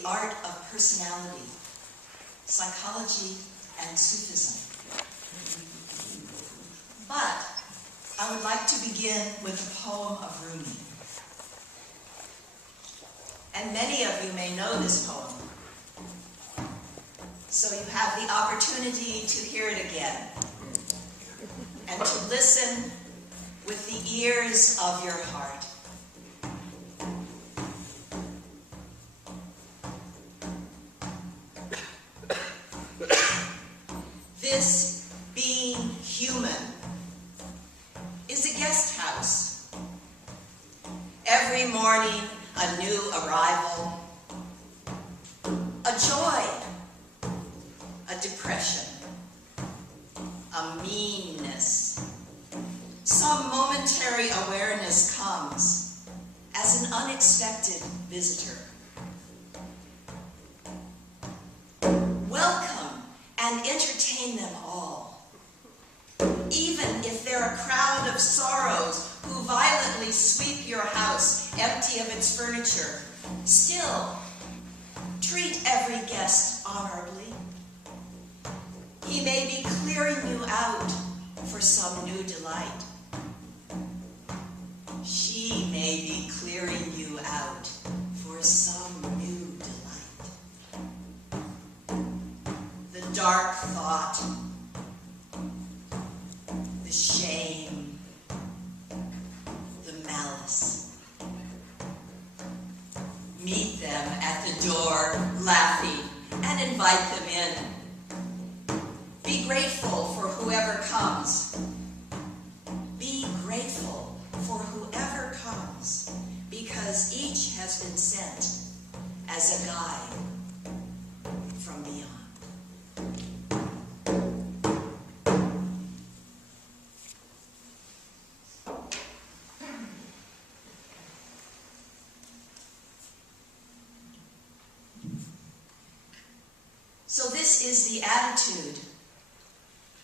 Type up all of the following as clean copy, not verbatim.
The Art of Personality, Psychology and Sufism. But I would like to begin with the poem of Rani. And many of you may know this poem, so you have the opportunity to hear it again and to listen with the ears of your heart. This being human is a guest house. Every morning, a new arrival, a joy, a depression, a meanness. Some momentary awareness comes as an unexpected visitor. Welcome and entertain them all. Even if they're a crowd of sorrows who violently sweep your house empty of its furniture, still treat every guest honorably. He may be clearing you out for some new delight. She may be clearing you out for some new delight. The dark thought, the shame, the malice. Meet them at the door, laughing, and invite them in. Be grateful for whoever comes. Be grateful for whoever comes, because each has been sent as a guide from beyond. So this is the attitude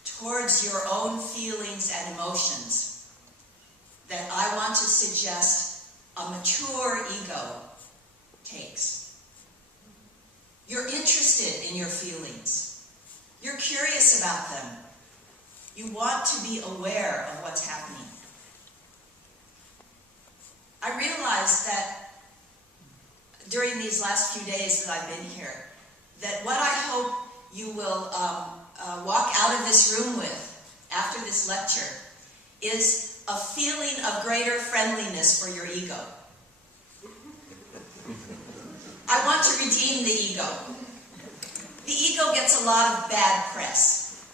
towards your own feelings and emotions that I want to suggest a mature ego takes. You're interested in your feelings. You're curious about them. You want to be aware of what's happening. I realized that during these last few days that I've been here, that what I hope you will walk out of this room with after this lecture is a feeling of greater friendliness for your ego. I want to redeem the ego. The ego gets a lot of bad press.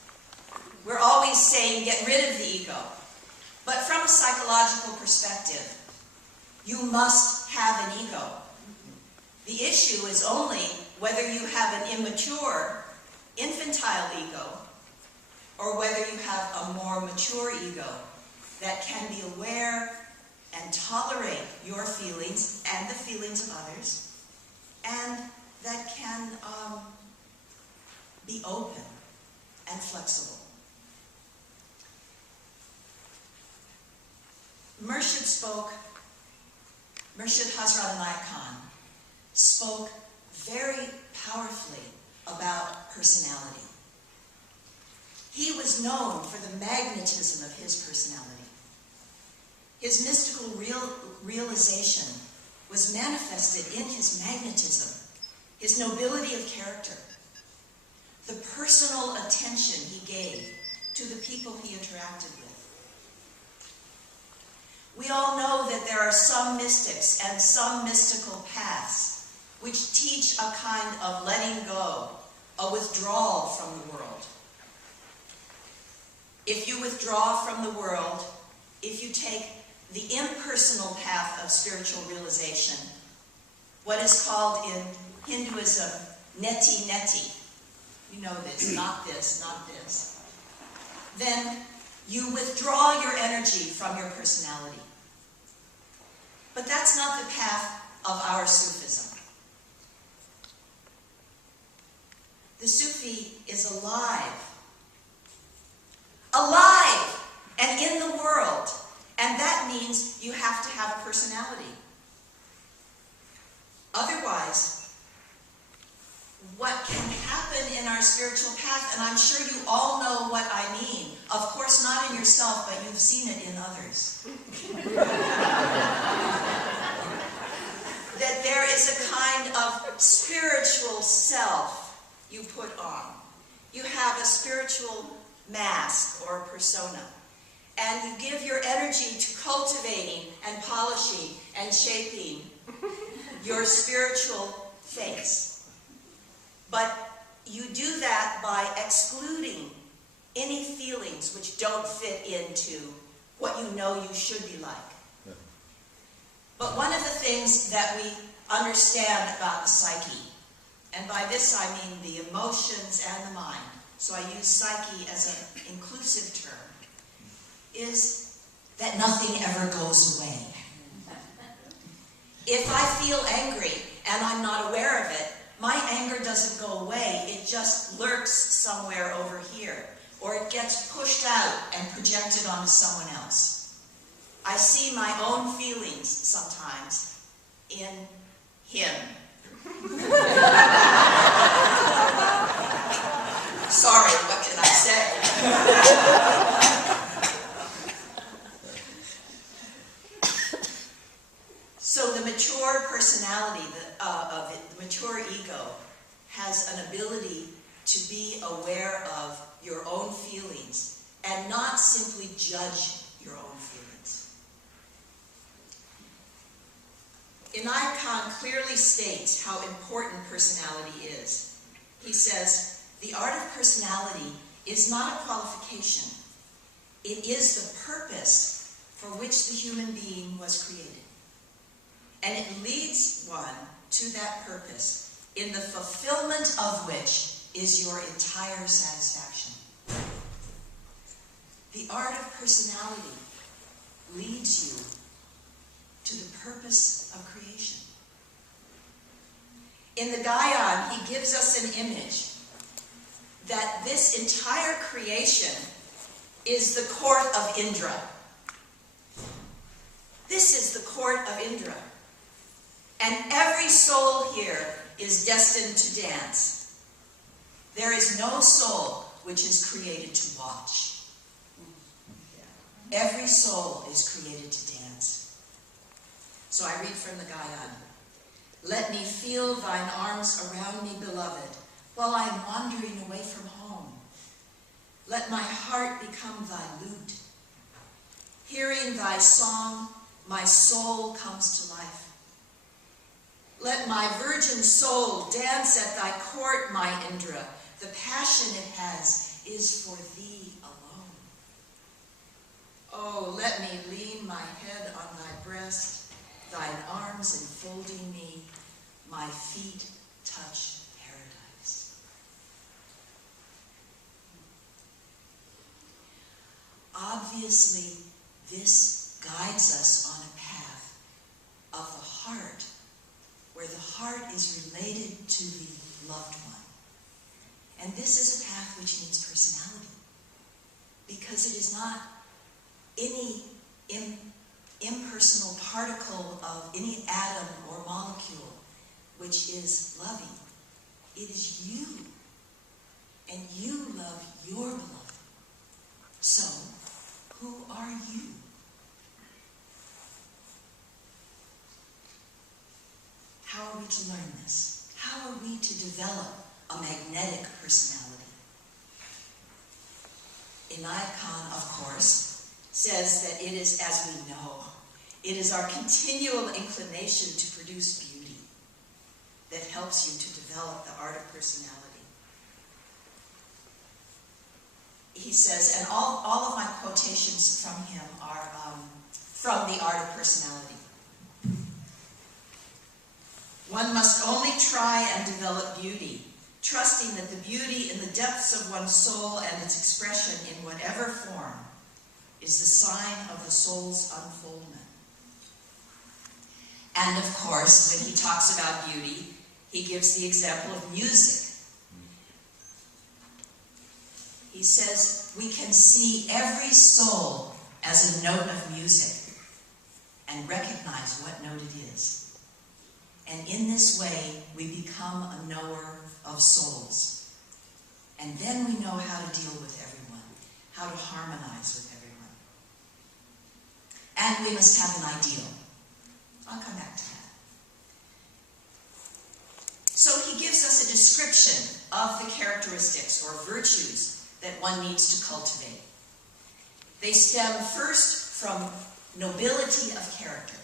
We're always saying, get rid of the ego. But from a psychological perspective, you must have an ego. The issue is only whether you have an immature, infantile ego, or whether you have a more mature ego that can be aware and tolerate your feelings and the feelings of others, and that can be open and flexible. Murshid Hazrat Inayat Khan spoke very powerfully about personality. He was known for the magnetism of his personality. His mystical realization was manifested in his magnetism, his nobility of character, the personal attention he gave to the people he interacted with. We all know that there are some mystics and some mystical paths which teach a kind of letting go, a withdrawal from the world. If you withdraw from the world, if you take the impersonal path of spiritual realization, what is called in Hinduism, neti, you know this, not this, then you withdraw your energy from your personality. But that's not the path of our Sufism. The Sufi is alive and in the world, and that means you have to have a personality. Otherwise, our spiritual path, and I'm sure you all know what I mean. Of course, not in yourself, but you've seen it in others. That there is a kind of spiritual self you put on. You have a spiritual mask or persona. And you give your energy to cultivating and polishing and shaping your spiritual face. But you do that by excluding any feelings which don't fit into what you know you should be like. But one of the things that we understand about the psyche, and by this I mean the emotions and the mind, so I use psyche as an inclusive term, is that nothing ever goes away. If I feel angry and I'm not aware of it, my anger doesn't go away. It just lurks somewhere over here, or it gets pushed out and projected onto someone else. I see my own feelings sometimes in him. Sorry, what can I say? So the mature personality of it, the mature ego, has an ability to be aware of your own feelings and not simply judge your own feelings. Inaykan clearly states how important personality is. He says, the art of personality is not a qualification. It is the purpose for which the human being was created. And it leads one to that purpose, in the fulfillment of which is your entire satisfaction. The art of personality leads you to the purpose of creation. In the Gaian, he gives us an image that this entire creation is the court of Indra. This is the court of Indra. And every soul here is destined to dance. There is no soul which is created to watch. Every soul is created to dance. So I read from the Gaian. Let me feel thine arms around me, beloved, while I am wandering away from home. Let my heart become thy lute. Hearing thy song, my soul comes to life. Let my virgin soul dance at thy court, my Indra. The passion it has is for thee alone. Oh, let me lean my head on thy breast, thine arms enfolding me, my feet touch paradise. Obviously, this guides us on a path of the heart, where the heart is related to the loved one. And this is a path which needs personality, because it is not any impersonal particle of any atom or molecule which is loving. It is you, and you love your beloved. So, who are you? How are we to learn this? How are we to develop a magnetic personality? Inaykan, of course, says that it is, as we know, it is our continual inclination to produce beauty that helps you to develop the art of personality. He says, and all of my quotations from him are from the art of personality. One must only try and develop beauty, trusting that the beauty in the depths of one's soul and its expression in whatever form is the sign of the soul's unfoldment. And of course, when he talks about beauty, he gives the example of music. He says, we can see every soul as a note of music and recognize what note it is. And in this way, we become a knower of souls. And then we know how to deal with everyone, how to harmonize with everyone. And we must have an ideal. I'll come back to that. So he gives us a description of the characteristics or virtues that one needs to cultivate. They stem first from nobility of character.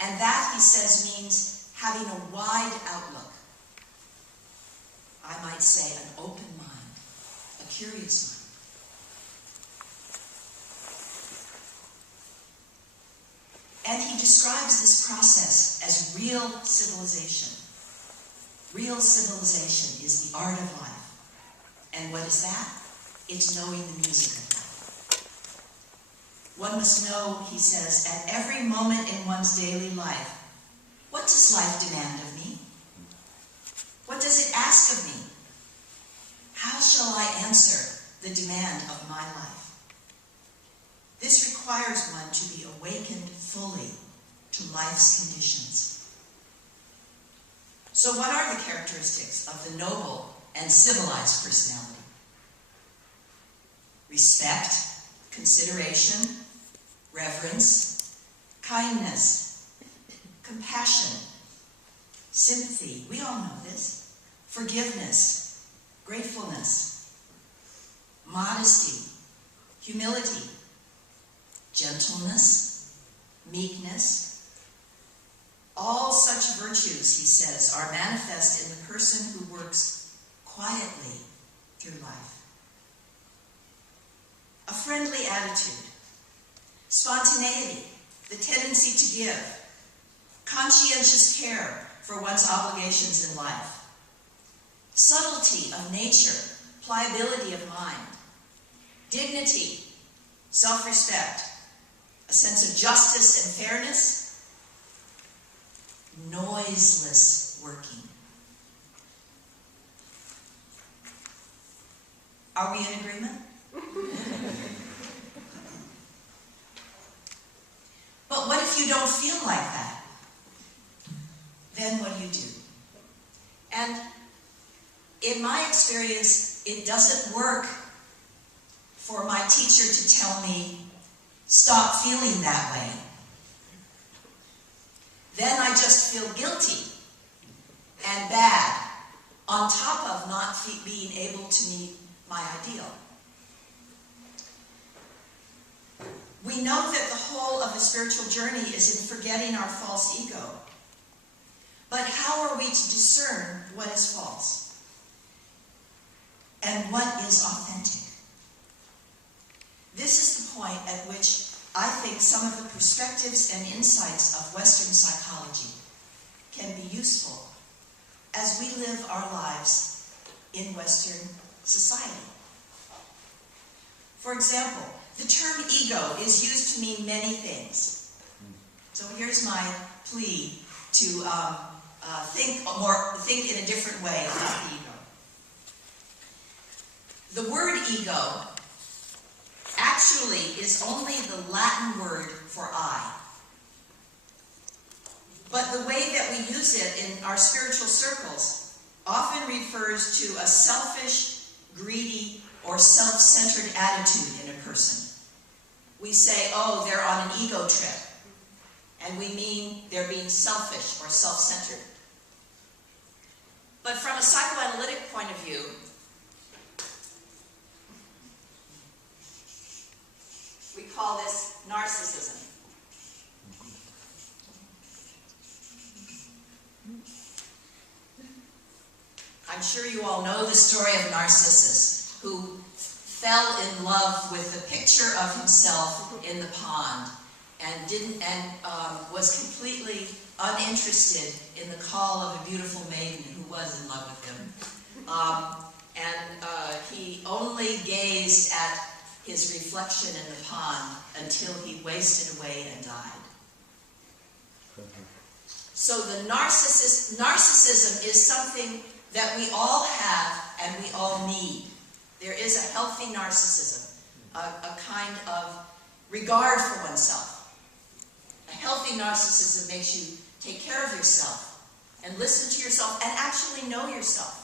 And that, he says, means having a wide outlook. I might say an open mind, a curious mind. And he describes this process as real civilization. Real civilization is the art of life. And what is that? It's knowing the music of life. One must know, he says, at every moment in one's daily life, what does life demand of me? What does it ask of me? How shall I answer the demand of my life? This requires one to be awakened fully to life's conditions. So what are the characteristics of the noble and civilized personality? Respect, consideration, reverence, kindness, compassion, sympathy, we all know this, forgiveness, gratefulness, modesty, humility, gentleness, meekness. All such virtues, he says, are manifest in the person who works quietly through life. A friendly attitude, spontaneity, the tendency to give, conscientious care for one's obligations in life, subtlety of nature, pliability of mind, dignity, self-respect, a sense of justice and fairness, noiseless working. Are we in agreement? But what if you don't feel like that? Then what do you do? And in my experience, it doesn't work for my teacher to tell me, stop feeling that way. Then I just feel guilty and bad, on top of not being able to meet my ideal. We know that the whole of the spiritual journey is in forgetting our false ego. But how are we to discern what is false and what is authentic? This is the point at which I think some of the perspectives and insights of Western psychology can be useful as we live our lives in Western society. For example, the term ego is used to mean many things. So here's my plea to think in a different way about the ego. The word ego actually is only the Latin word for I. But the way that we use it in our spiritual circles often refers to a selfish, greedy, or self-centered attitude in a person. We say, oh, they're on an ego trip. And we mean they're being selfish or self-centered. But from a psychoanalytic point of view, we call this narcissism. I'm sure you all know the story of Narcissus, who fell in love with the picture of himself in the pond and was completely uninterested in the call of a beautiful maiden who was in love with him. He only gazed at his reflection in the pond until he wasted away and died. So the narcissism is something that we all have and we all need. There is a healthy narcissism, a kind of regard for oneself. A healthy narcissism makes you take care of yourself and listen to yourself and actually know yourself.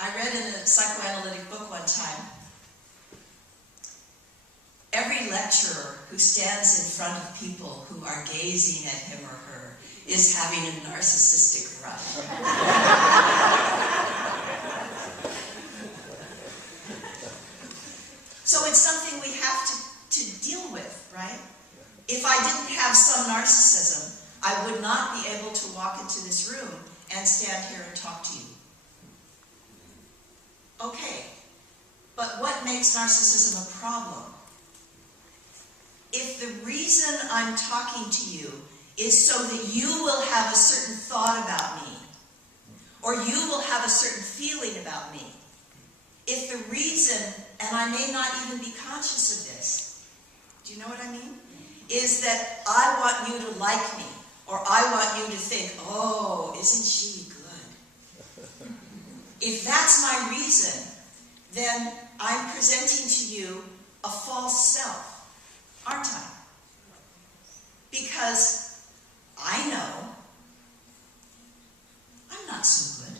I read in a psychoanalytic book one time, every lecturer who stands in front of people who are gazing at him or her is having a narcissistic run. So it's something we have to deal with, right? If I didn't have some narcissism, I would not be able to walk into this room and stand here and talk to you. Okay, but what makes narcissism a problem? If the reason I'm talking to you is so that you will have a certain thought about me, or you will have a certain feeling about me, if the reason, and I may not even be conscious of this, do you know what I mean? Is that I want you to like me, or I want you to think, oh, isn't she good? If that's my reason, then I'm presenting to you a false self, aren't I? Because I know I'm not so good.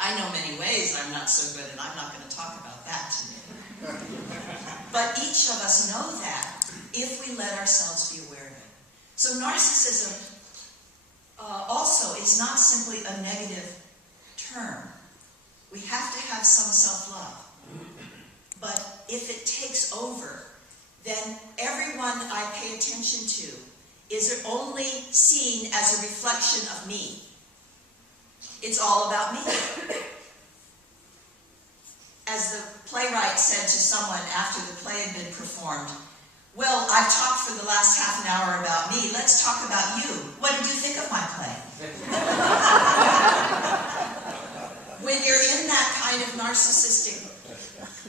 I know many ways I'm not so good, and I'm not going to talk about that today. But each of us know that if we let ourselves be aware of it. So narcissism also is not simply a negative term. We have to have some self-love. But if it takes over, then everyone I pay attention to is only seen as a reflection of me. It's all about me. As the playwright said to someone after the play had been performed, well, I've talked for the last half an hour about me. Let's talk about you. What did you think of my play? When you're in that kind of narcissistic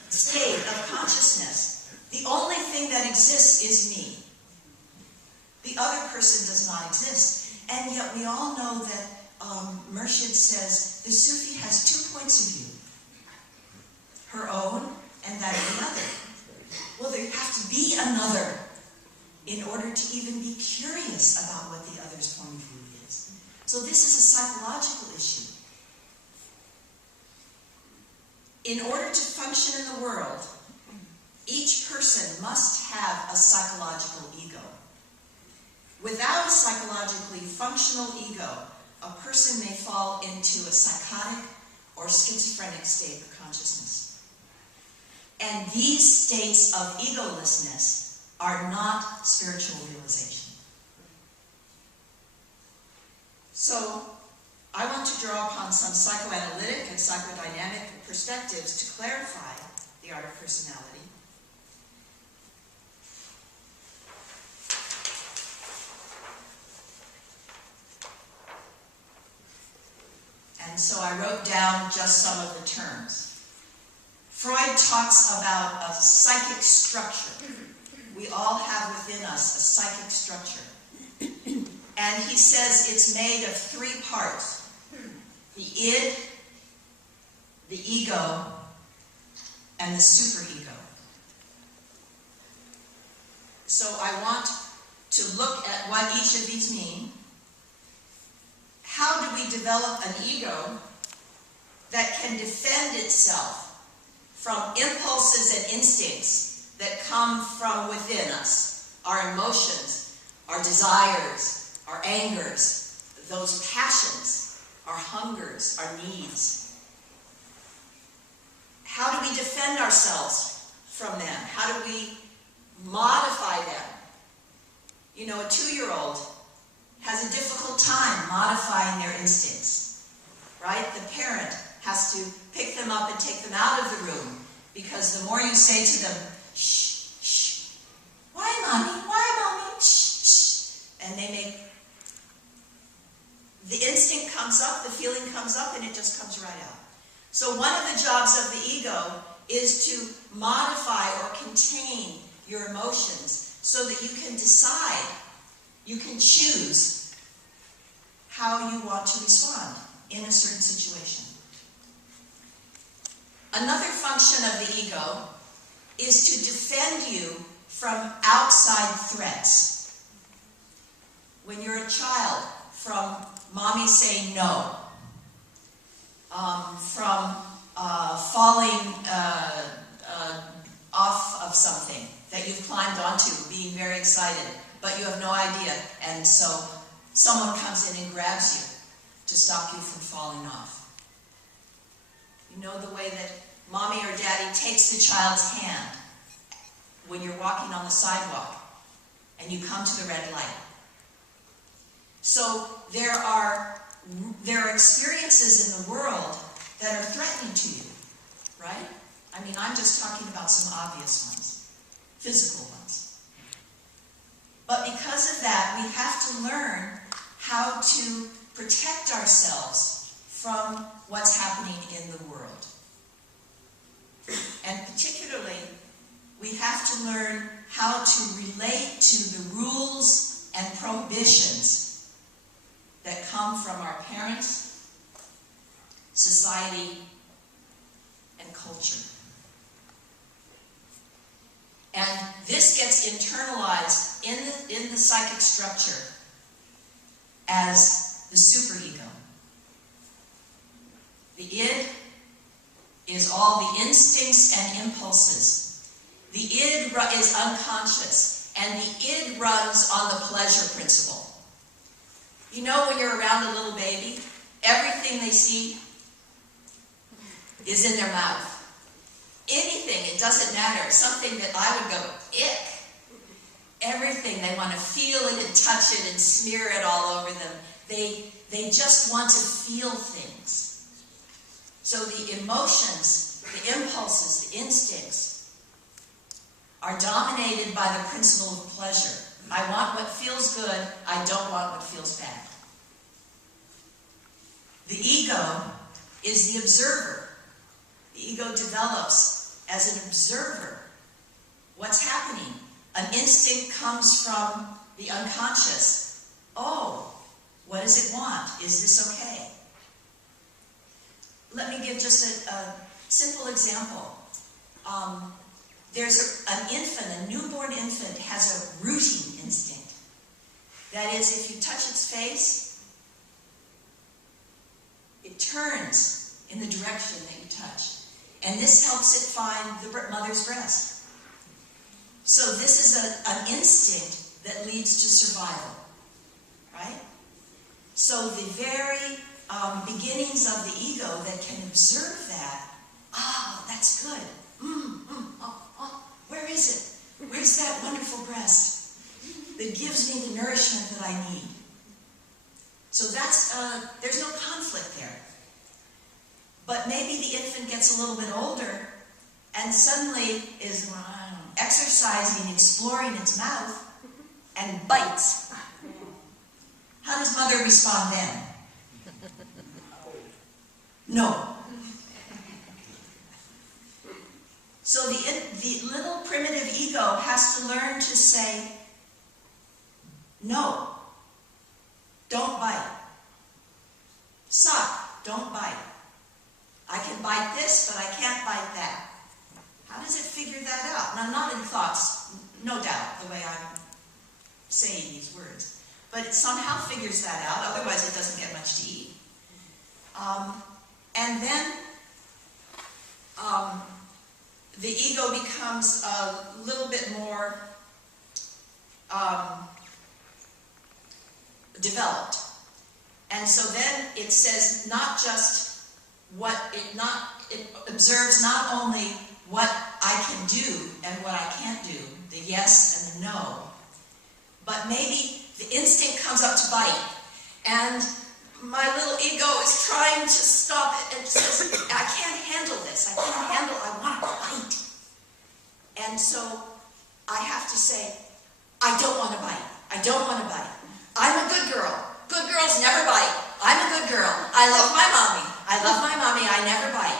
state of consciousness, the only thing that exists is me. The other person does not exist. And yet we all know that Murshida says the Sufi has 2 points of view. Her own and that of the other. Well, there have to be another in order to even be curious about what the other's point of view is. So this is a psychological issue. In order to function in the world, each person must have a psychological ego. Without a psychologically functional ego, a person may fall into a psychotic or schizophrenic state of consciousness. And these states of egolessness are not spiritual realization. So, I want to draw upon some psychoanalytic and psychodynamic perspectives to clarify the art of personality. And so I wrote down just some of the terms. Freud talks about a psychic structure. We all have within us a psychic structure. And he says it's made of 3 parts. The id, the ego, and the superego. So I want to look at what each of these mean. How do we develop an ego that can defend itself from impulses and instincts that come from within us? Our emotions, our desires, our angers, those passions, our hungers, our needs. How do we defend ourselves from them? How do we modify them? You know, a 2-year-old has a difficult time modifying their instincts, right? The parent has to pick them up and take them out of the room because the more you say to them, shh, shh, why mommy, shh, shh, and they make, the instinct comes up, the feeling comes up, and it just comes right out. So one of the jobs of the ego is to modify or contain your emotions so that you can decide, you can choose how you want to respond in a certain situation. Another function of the ego is to defend you from outside threats. When you're a child, from mommy saying no, from falling off of something that you've climbed onto, being very excited, but you have no idea, and so someone comes in and grabs you to stop you from falling off. You know the way that mommy or daddy takes the child's hand when you're walking on the sidewalk and you come to the red light. So there are experiences in the world that are threatening to you, right? I mean, I'm just talking about some obvious ones, physical ones. But because of that, we have to learn how to protect ourselves from what's happening in the world. And particularly, we have to learn how to relate to the rules and prohibitions that come from our parents, society, and culture. And this gets internalized in the psychic structure as the superego. The id is all the instincts and impulses. The id is unconscious, and the id runs on the pleasure principle. You know, when you're around a little baby, everything they see is in their mouth. Anything, it doesn't matter. Something that I would go, ick. Everything, they want to feel it and touch it and smear it all over them. They just want to feel things. So the emotions, the impulses, the instincts are dominated by the principle of pleasure. I want what feels good, I don't want what feels bad. The ego is the observer. The ego develops as an observer. What's happening? An instinct comes from the unconscious. Oh, what does it want? Is this okay? Let me give just a simple example. There's an infant, a newborn infant, has a rooting instinct. That is, if you touch its face, it turns in the direction that you touch. And this helps it find the mother's breast. So this is an instinct that leads to survival, right? So the very beginnings of the ego that can observe that, that's good. Where is it? Where's that wonderful breast that gives me the nourishment that I need? So that's, there's no conflict there. But maybe the infant gets a little bit older and suddenly is exercising, exploring its mouth, and bites. How does mother respond then? No. So the little primitive ego has to learn to say, no, don't bite. Suck, don't bite. I can bite this, but I can't bite that. How does it figure that out? Now, not in thoughts, no doubt, the way I'm saying these words. But it somehow figures that out, otherwise it doesn't get much to eat. And then the ego becomes a little bit more developed. And so then it says not just what it observes not only what I can do and what I can't do, the yes and the no, but maybe the instinct comes up to bite, and my little ego is trying to stop it and says, I can't handle this, I want to bite. And so I have to say, I don't want to bite, I don't want to bite. I'm a good girl. Good girls never bite. I'm a good girl. I love my mommy. I never bite.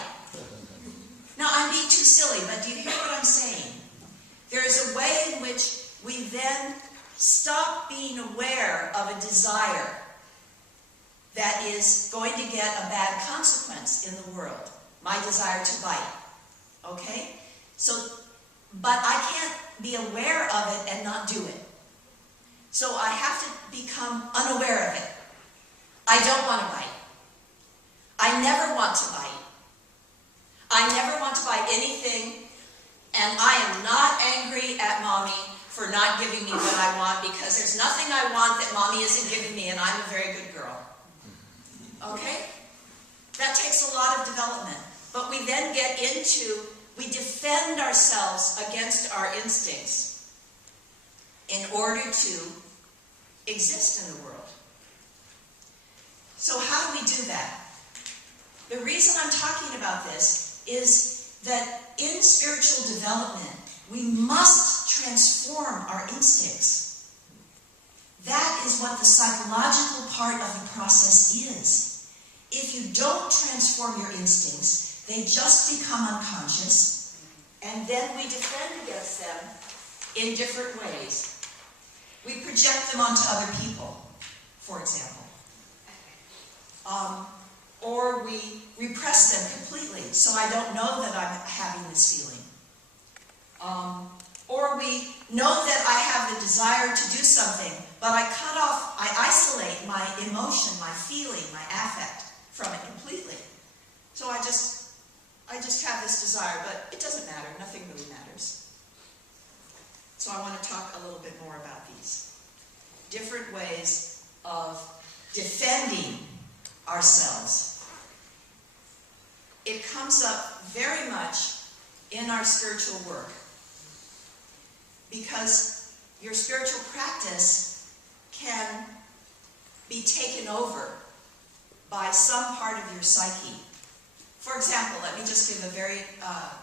Now, I'm being too silly, but do you hear what I'm saying? There is a way in which we then stop being aware of a desire that is going to get a bad consequence in the world. My desire to bite. Okay? So, but I can't be aware of it and not do it. So I have to become unaware of it. I don't want to bite. I never want to bite. I never want to buy anything, and I am not angry at Mommy for not giving me what I want, because there's nothing I want that Mommy isn't giving me, and I'm a very good girl. Okay? That takes a lot of development. But we then get into, we defend ourselves against our instincts in order to exist in the world. So how do we do that? The reason I'm talking about this is that in spiritual development, we must transform our instincts. That is what the psychological part of the process is. If you don't transform your instincts, they just become unconscious, and then we defend against them in different ways. We project them onto other people, for example. Or we repress them completely, so I don't know that I'm having this feeling. Or we know that I have the desire to do something, but I cut off, I isolate my emotion, my feeling, my affect from it completely. So I just have this desire, but it doesn't matter, nothing really matters. So I want to talk a little bit more about these different ways of defending ourselves. It comes up very much in our spiritual work, because your spiritual practice can be taken over by some part of your psyche. For example, let me just give a very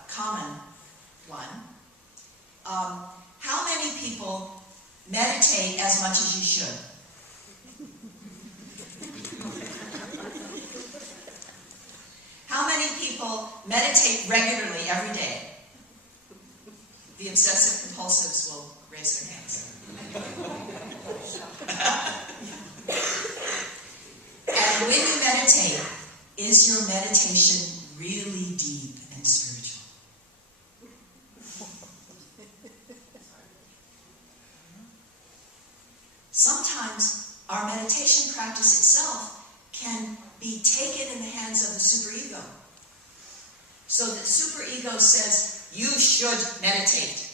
common one. How many people meditate as much as you should? How many people meditate regularly every day? The obsessive compulsives will raise their hands. And when you meditate, is your meditation really deep and spiritual? Sometimes our meditation practice itself can be taken in the hands of the superego. So the superego says, you should meditate.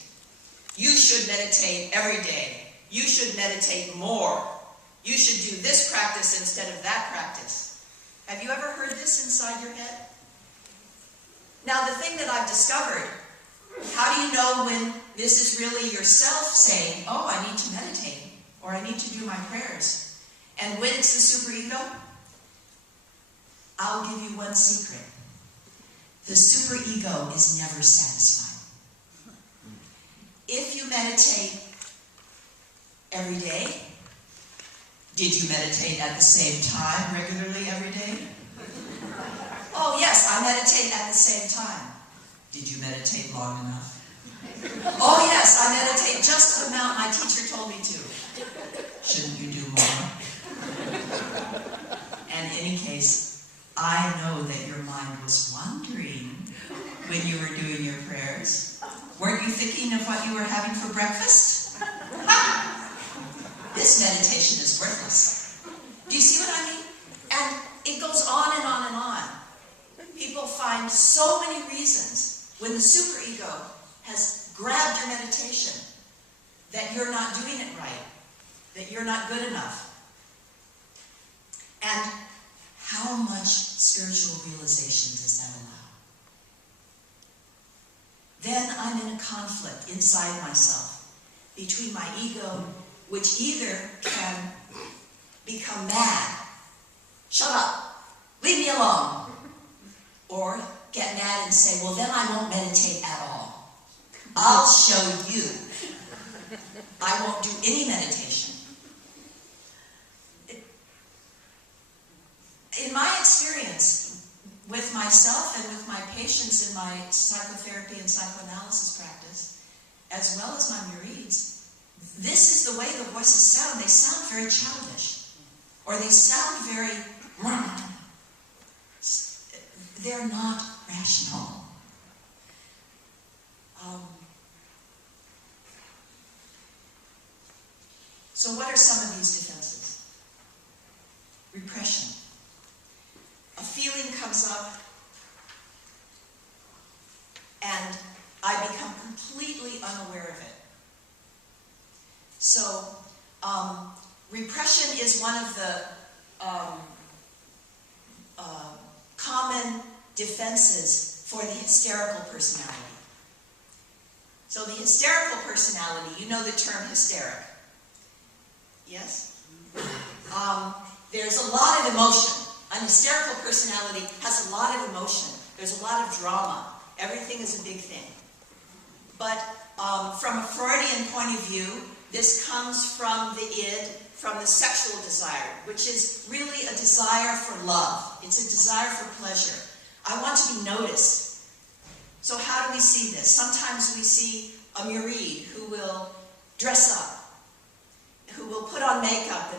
You should meditate every day. You should meditate more. You should do this practice instead of that practice. Have you ever heard this inside your head? Now the thing that I've discovered, how do you know when this is really yourself saying, oh, I need to meditate, or I need to do my prayers? And when it's the superego, I'll give you one secret. The superego is never satisfied. If you meditate every day, did you meditate at the same time regularly every day? Oh yes, I meditate at the same time. Did you meditate long enough? Oh yes, I meditate just the amount my teacher told me to. Shouldn't you do more? And in any case, I know that your mind was wandering when you were doing your prayers. Weren't you thinking of what you were having for breakfast? This meditation is worthless. Do you see what I mean? And it goes on and on and on. People find so many reasons when the superego has grabbed your meditation that you're not doing it right, that you're not good enough. And how much spiritual realization does that allow? Then I'm in a conflict inside myself between my ego, which either can become mad, shut up, leave me alone, or get mad and say, well then I won't meditate at all. I'll show you. I won't do any meditation. In my experience with myself and with my patients in my psychotherapy and psychoanalysis practice, as well as my murids, this is the way the voices sound. They sound very childish, or they sound very, they're not rational. So what are some of these defenses? Repression. A feeling and I become completely unaware of it. So, repression is one of the common defenses for the hysterical personality. So the hysterical personality, you know the term hysteric. Yes? There's a lot of emotion. An hysterical personality has a lot of emotion. There's a lot of drama. Everything is a big thing. But from a Freudian point of view, this comes from the id, from the sexual desire, which is really a desire for love. It's a desire for pleasure. I want to be noticed. So how do we see this? Sometimes we see a murid who will dress up, who will put on makeup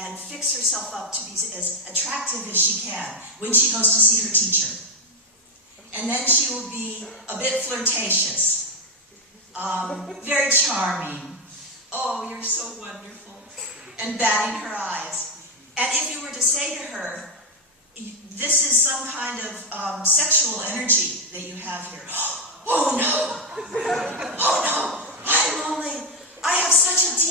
and fix herself up to be as attractive as she can when she goes to see her teacher. And then she will be a bit flirtatious, very charming. Oh, you're so wonderful. And batting her eyes. And if you were to say to her, this is some kind of sexual energy that you have here. Oh no! Oh no! I have such a deep